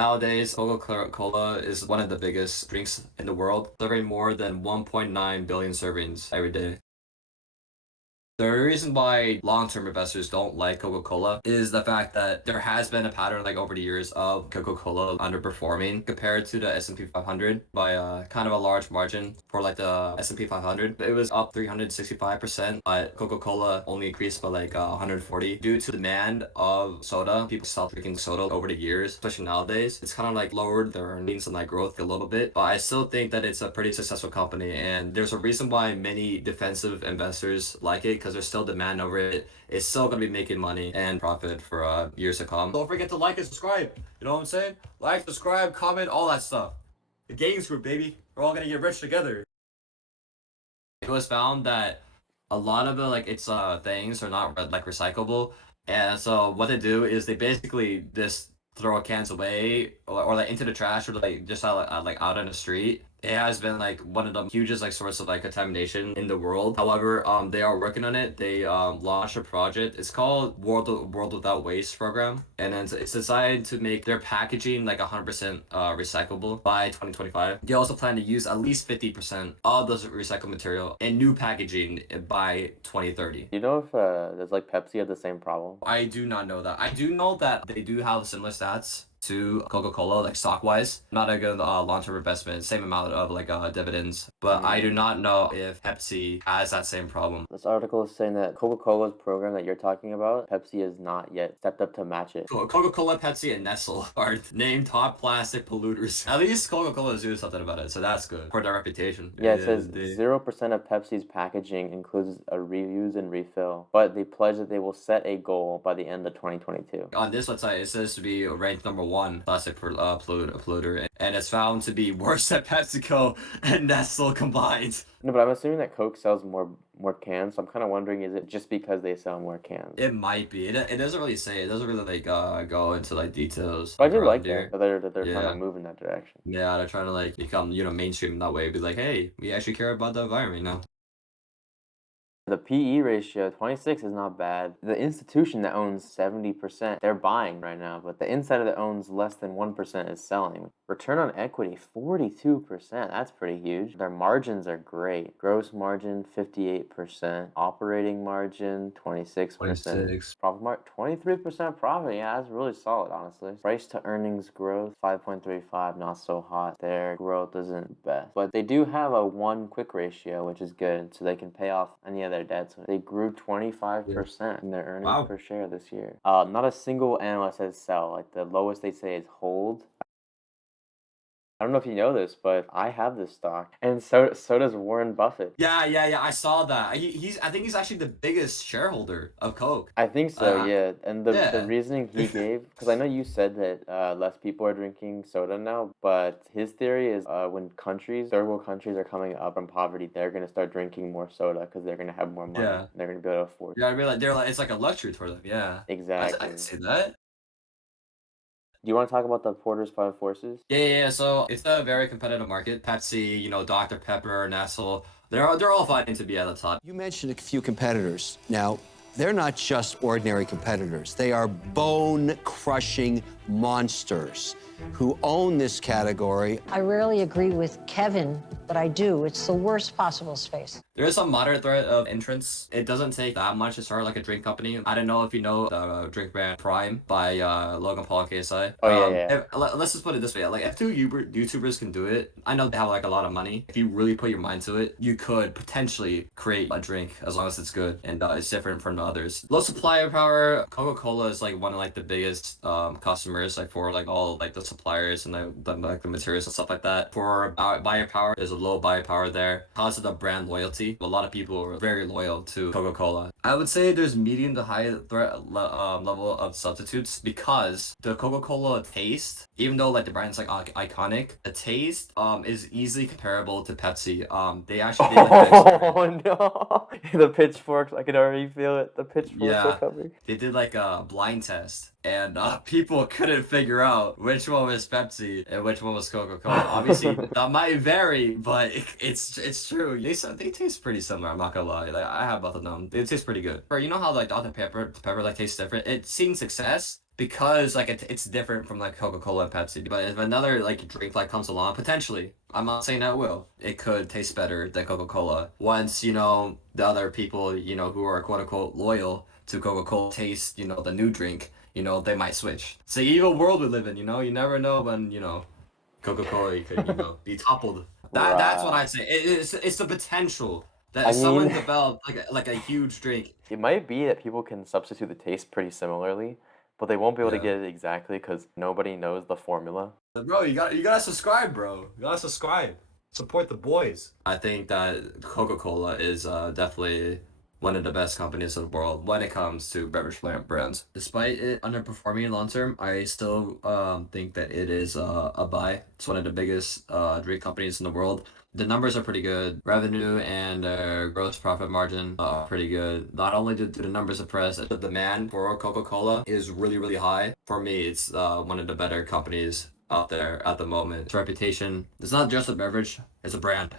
Nowadays, Coca-Cola is one of the biggest drinks in the world, serving more than 1.9 billion servings every day. The reason why long-term investors don't like Coca-Cola is the fact that there has been a pattern like over the years of Coca-Cola underperforming compared to the S&P 500 by kind of a large margin. For like the S&P 500, it was up 365%, but Coca-Cola only increased by like 140 due to demand of soda. People stopped drinking soda over the years, especially nowadays. It's kind of like lowered their earnings and like growth a little bit, but I still think that it's a pretty successful company, and there's a reason why many defensive investors like it because there's still demand over it. It's still gonna be making money and profit for years to come. Don't forget to like and subscribe. You know what I'm saying? Like, subscribe, comment, all that stuff. The Games Group, baby. We're all gonna get rich together. It was found that a lot of the like its things are not like recyclable, and so what they do is they basically just throw cans away or like into the trash or like just out like out on the street. It has been like one of the hugest like source of like contamination in the world. However, they are working on it. They launched a project. It's called World Without Waste program, and then it's designed to make their packaging like 100% recyclable by 2025. They also plan to use at least 50% of those recycled material in new packaging by 2030. You know if does like Pepsi have the same problem? I do not know that. I do know that they do have similar stats to Coca-Cola, like stock-wise. Not a good long-term investment, same amount of like dividends. But I do not know if Pepsi has that same problem. This article is saying that Coca-Cola's program that you're talking about, Pepsi has not yet stepped up to match it. Coca-Cola, Pepsi, and Nestle are named top plastic polluters. At least Coca-Cola is doing something about it, so that's good for their reputation. Yeah, it says They 0% of Pepsi's packaging includes a reuse and refill, but they pledge that they will set a goal by the end of 2022. on this website, it says to be ranked number one plastic polluter, and it's found to be worse than PepsiCo and Nestle combined. No, but I'm assuming that Coke sells more cans, so I'm kind of wondering, is it just because they sell more cans? It might be. It doesn't really say. It doesn't really like go into like details But I like do around like that, here. that they're trying to Yeah. move in that direction. Yeah, they're trying to like become, mainstream in that way. Be like, hey, we actually care about the environment now. The PE ratio, 26 is not bad. The institution that owns 70%, they're buying right now, but the insider that owns less than 1% is selling. Return on equity, 42%. That's pretty huge. Their margins are great. Gross margin, 58%. Operating margin, 26%. 26. Profit margin, 23% profit. Yeah, that's really solid, honestly. Price to earnings growth, 5.35, not so hot. Their growth isn't best. But they do have a 1 quick ratio, which is good, so they can pay off any of their debts. They grew 25% in their earnings Wow. per share this year. Not a single analyst says sell. Like the lowest they say is hold. I don't know if you know this, but I have this stock, and so does Warren Buffett. Yeah. I saw that. He's. I think he's actually the biggest shareholder of Coke. I think so, yeah. And the Yeah. reasoning he gave, because I know you said that less people are drinking soda now, but his theory is when third world countries are coming up from poverty, they're gonna start drinking more soda because they're gonna have more money. Yeah. They're gonna be able to afford. Yeah. I mean, like they're like it's like a luxury for them. Yeah. I can Exactly. see that. Do you want to talk about the Porter's Five Forces? Yeah. So it's a very competitive market. Pepsi, Dr. Pepper, Nestle, they're all fighting to be at the top. You mentioned a few competitors. Now, they're not just ordinary competitors. They are bone-crushing monsters who own this category. I rarely agree with Kevin, but I do. It's the worst possible space. There is some moderate threat of entrance. It doesn't take that much to start like a drink company. I don't know if you know the drink brand Prime by Logan Paul and KSI. Oh, yeah. Let's just put it this way. Like if two YouTubers can do it, I know they have like a lot of money. If you really put your mind to it, you could potentially create a drink as long as it's good and it's different from the others. Low supply power. Coca-Cola is like one of like the biggest customers like for like all like the suppliers and like the materials and stuff like that. For buyer power, there's a low buyer power there. Because of the brand loyalty, a lot of people are very loyal to Coca-Cola. I would say there's medium to high threat level of substitutes because the Coca-Cola taste, even though like the brand's like iconic, the taste is easily comparable to Pepsi. They actually did like an experiment. Oh no! The pitchforks, I can already feel it. The pitchforks are Yeah, coming. they did like a blind test, and people couldn't figure out which one was Pepsi and which one was Coca-Cola. Obviously, that might vary, but it's true. They taste pretty similar. I'm not gonna lie. Like I have both of them. They taste pretty good. Or you know how like Dr. Pepper like tastes different. It's seen success. because like it's different from like Coca-Cola and Pepsi. But if another like drink like comes along, potentially, I'm not saying that will, it could taste better than Coca-Cola. Once, the other people, who are quote unquote loyal to Coca-Cola taste, the new drink, they might switch. It's the evil world we live in, you never know when, Coca-Cola could, be toppled. That's what Right. I say. It's the potential that I if someone mean, developed like a huge drink. it might be that people can substitute the taste pretty similarly, but they won't be able to Yeah. get it exactly because nobody knows the formula. Bro, you gotta subscribe, bro. You gotta subscribe. Support the boys. I think that Coca-Cola is definitely one of the best companies in the world when it comes to beverage brands. Despite it underperforming long term, I still think that it is a buy. It's one of the biggest drink companies in the world. The numbers are pretty good. Revenue and gross profit margin are pretty good. Not only do the numbers impress, the demand for Coca-Cola is really, really high. For me, it's one of the better companies out there at the moment. Its reputation, it's not just a beverage, it's a brand.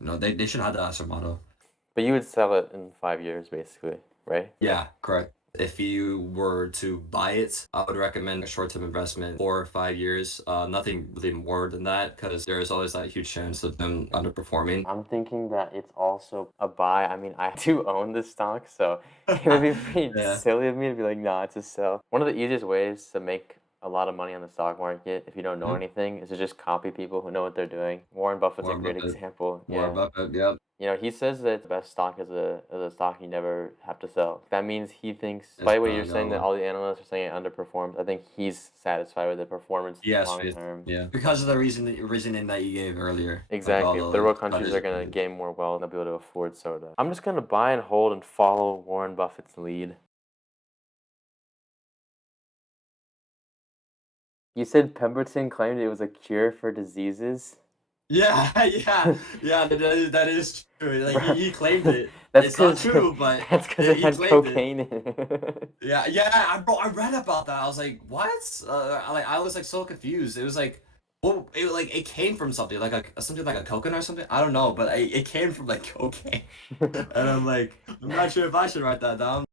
They should have that as their motto. But you would sell it in 5 years, basically, right? Yeah, correct. If you were to buy it, I would recommend a short-term investment, 4 or 5 years. Nothing really more than that, because there is always that huge chance of them underperforming. I'm thinking that it's also a buy. I mean, I do own this stock, so it would be pretty Yeah. silly of me to be like, nah, it's a sell. One of the easiest ways to make a lot of money on the stock market, if you don't know Mhm. anything, is to just copy people who know what they're doing. Warren Buffett's a Warren great Buffett. example. Warren Yeah. Buffett. Yep. He says that the best stock is a stock you never have to sell. That means he thinks, It's by the way, you're not saying that no. all the analysts are saying it underperforms. I think he's satisfied with the performance Yes, long term. yeah. Because of the reasoning that you gave earlier. Like all Exactly. Third the world countries countries are are gonna pretty. gain more wealth and they'll be able to afford soda. I'm just gonna buy and hold and follow Warren Buffett's lead. You said Pemberton claimed it was a cure for diseases? Yeah, yeah. That is true. Like Bro, he claimed it. that's It's not because true, but that's because it he had claimed it. cocaine in it. Yeah, yeah. I read about that. I was like, what? I was like so confused. It was like, well, it came from something something like a coconut or something. I don't know, but it came from like cocaine, and I'm like, I'm not sure if I should write that down.